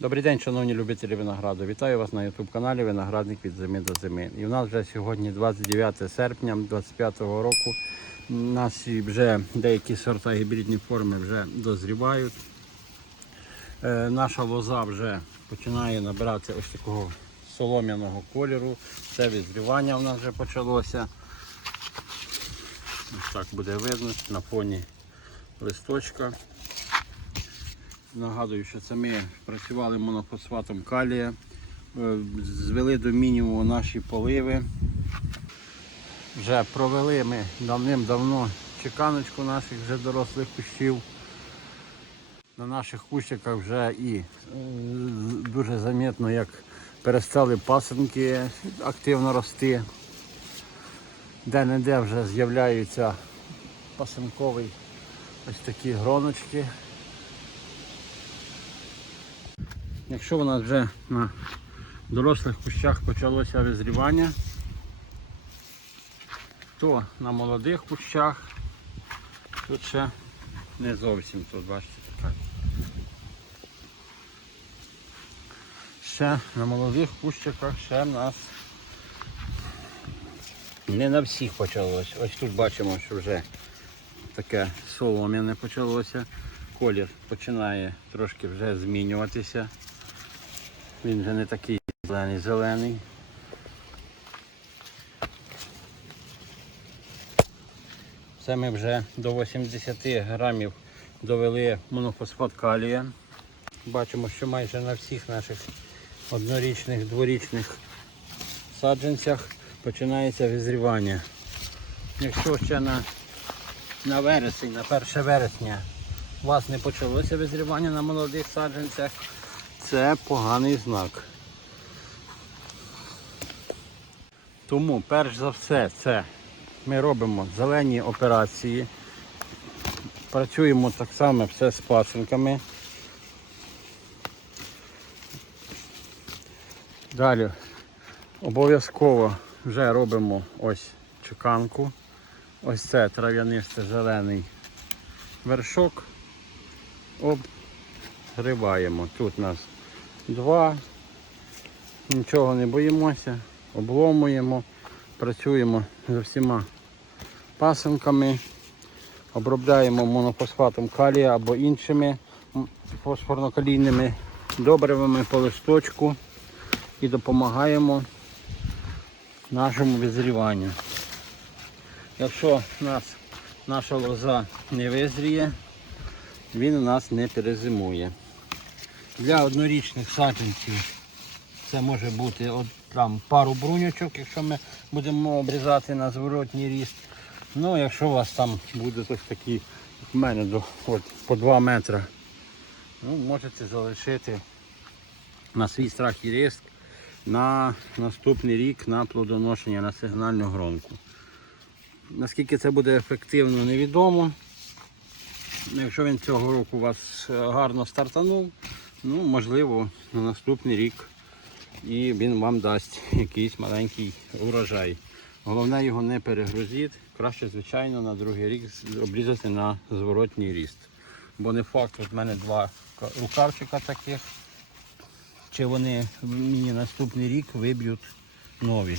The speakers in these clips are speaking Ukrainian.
Добрий день, шановні любителі винограду. Вітаю вас на YouTube каналі Виноградник від зими до зими. І в нас вже сьогодні 29 серпня 2025 року. У нас вже деякі сорта гібридні форми вже дозрівають. Е, наша лоза вже починає набирати ось такого солом'яного кольору. Це відзрівання у нас вже почалося. Ось так буде видно на фоні листочка. Нагадую, що це ми працювали монофосфатом калія, е, звели до мінімуму наші поливи. Вже провели ми давним-давно чеканочку наших вже дорослих кущів. На наших кущиках вже і е, дуже замітно, як перестали пасенки активно рости. Де-не-де вже з'являються пасенкові ось такі гроночки. Якщо у нас вже на дорослих кущах почалося визрівання, то на молодих кущах тут ще не зовсім тут, бачите, така. Ще на молодих кущиках ще в нас не на всіх почалось. Ось тут бачимо, що вже таке солом'яне почалося. Колір починає трошки вже змінюватися. Він вже не такий зелений зелений. Це ми вже до 80 грамів довели монофосфат калія. Бачимо, що майже на всіх наших однорічних, дворічних саджанцях починається визрівання. Якщо ще на, на вересень, на 1 вересня у вас не почалося визрівання на молодих саджанцях, це поганий знак. Тому перш за все це ми робимо зелені операції. Працюємо так само все з пасинками. Далі обов'язково вже робимо ось чеканку. Ось це трав'янистий зелений вершок. Обгрибаємо. Тут у нас два. Нічого не боїмося, обломуємо, працюємо з всіма пасинками, обробляємо монофосфатом калія або іншими фосфорно-калійними добривами по листочку і допомагаємо нашому визріванню. Якщо нас наша лоза не визріє, він у нас не перезимує. Для однорічних саджанців це може бути от, там, пару бруньочок, якщо ми будемо обрізати на зворотній ріст. Ну, якщо у вас там буде ось такі, як в мене, до, от, по 2 метри, ну, можете залишити на свій страх і риск на наступний рік на плодоношення на сигнальну гронку. Наскільки це буде ефективно, невідомо. Якщо він цього року у вас е, гарно стартанув, ну можливо на наступний рік і він вам дасть якийсь маленький урожай. Головне його не перегрузіть. Краще, звичайно, на другий рік обрізати на зворотній ріст. Бо не факт, от в мене два рукавчика таких. Чи вони мені наступний рік виб'ють нові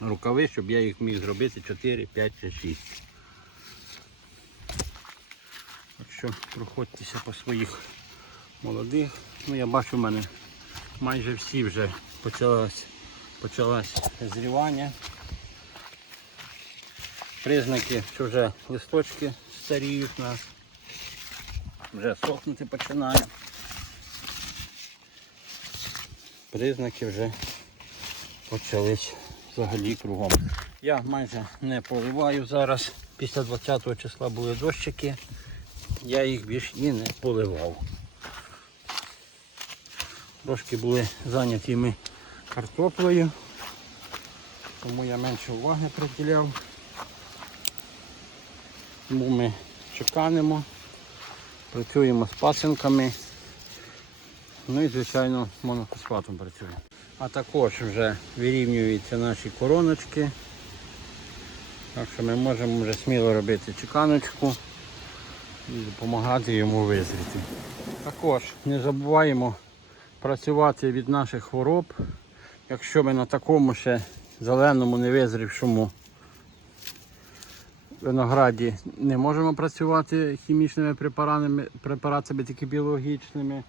рукави, щоб я їх міг зробити 4, 5 чи 6. Так що проходьтеся по своїх молодих. Ну я бачу в мене майже всі вже почалось, почалось зрівання. Признаки, що вже листочки старіють нас, вже сохнути починає. Признаки вже почались взагалі кругом. Я майже не поливаю зараз. Після 20 числа були дощики, я їх більш і не поливав. Трошки були зайняті ми картоплею, тому я менше уваги приділяв. Тому ми чеканемо, працюємо з пасинками, ну і звичайно монофосфатом працюємо. А також вже вирівнюються наші короночки. Так що ми можемо вже сміло робити чеканочку і допомагати йому визріти. Також не забуваємо працювати від наших хвороб. Якщо ми на такому ще зеленому, невизрівшому винограді не можемо працювати хімічними препаратами, препаратами тільки біологічними,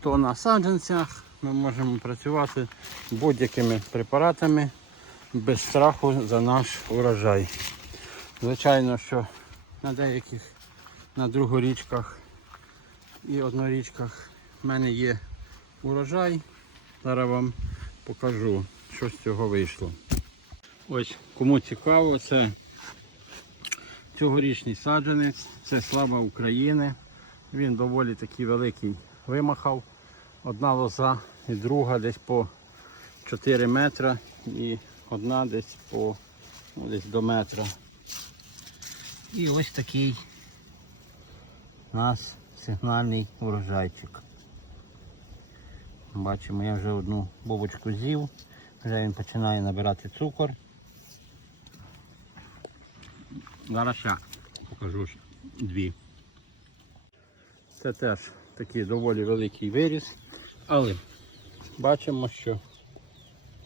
то на саджанцях ми можемо працювати будь-якими препаратами без страху за наш урожай. Звичайно, що на деяких на другорічках і однорічках в мене є урожай. Зараз вам покажу, що з цього вийшло. Ось кому цікаво, це цьогорічний саджанець, це слава України. Він доволі такий великий вимахав. Одна лоза і друга десь по 4 метри і одна десь по ну, десь до метра. І ось такий у нас сигнальний урожайчик. Бачимо, я вже одну бобочку з'їв, вже він починає набирати цукор. Зараз ще покажу дві. Це теж такий доволі великий виріс, але бачимо, що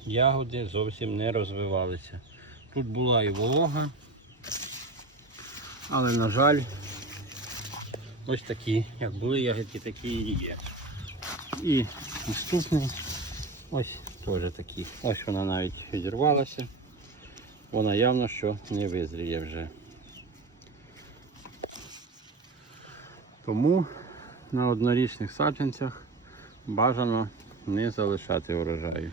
ягоди зовсім не розвивалися. Тут була і волога, але, на жаль, ось такі, як були ягідки, такі і є. І наступний ось теж такий. Ось вона навіть відірвалася. Вона явно що не визріє вже. Тому на однорічних саджанцях бажано не залишати урожаю.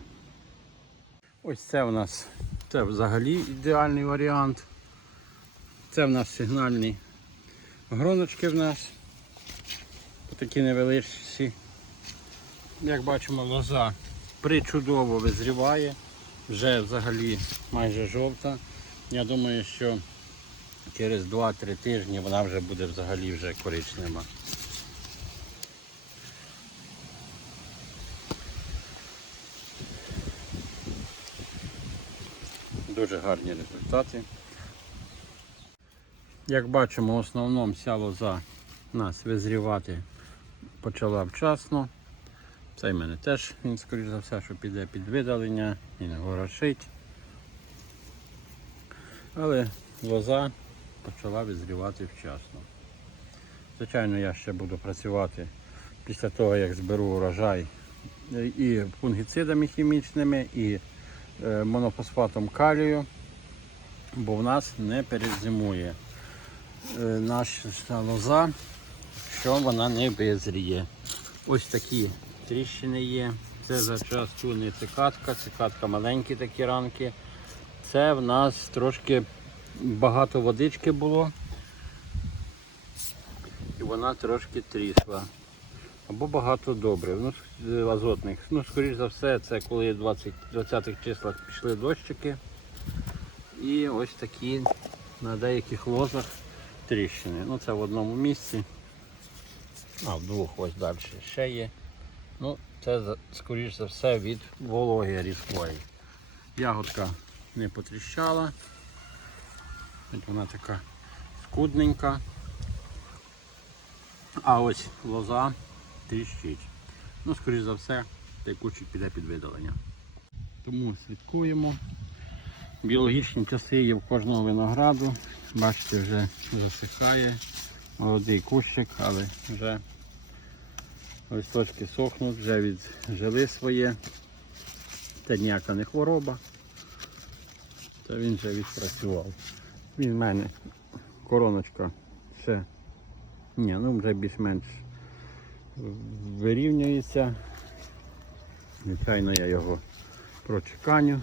Ось це у нас це взагалі ідеальний варіант. Це в нас сигнальні гроночки в нас. Такі невеличкі. Як бачимо, лоза причудово визріває, вже взагалі майже жовта. Я думаю, що через 2-3 тижні вона вже буде взагалі вже коричнева. Дуже гарні результати. Як бачимо, в основному вся лоза нас визрівати почала вчасно. Цей в мене теж, він, скоріш за все, що піде під видалення, він горошить. Але лоза почала визрівати вчасно. Звичайно, я ще буду працювати після того, як зберу урожай і фунгіцидами хімічними, і е, монофосфатом калію, бо в нас не перезимує е, наша лоза, що вона не визріє. Ось такі тріщини є. Це за час не цикатка, цикатка маленькі такі ранки. Це в нас трошки багато водички було. І вона трошки трісла. Або багато добрив, ну, азотних. Ну, скоріш за все, це коли в 20 20-х числах пішли дощики. І ось такі на деяких лозах тріщини. Ну це в одному місці. А, в двох ось далі ще є. Ну, це скоріш за все від вологи різкої. Ягодка не потріщала. Вона така скудненька. А ось лоза тріщить. Ну, скоріш за все, цей кущик піде під видалення. Тому слідкуємо. Біологічні часи є в кожного винограду. Бачите, вже засихає. Молодий кущик, але вже листочки сохнуть, вже віджили своє. Це ніяка не хвороба. Це він вже відпрацював. Він в мене короночка ще ні, ну вже більш-менш вирівнюється. Звичайно, я його прочеканю.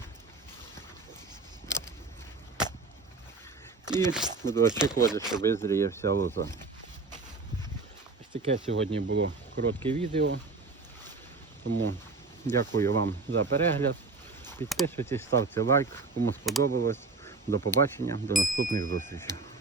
І буду очікувати, що визріє вся лоза. Таке сьогодні було коротке відео. Тому дякую вам за перегляд. Підписуйтесь, ставте лайк, кому сподобалось. До побачення, до наступних зустрічей.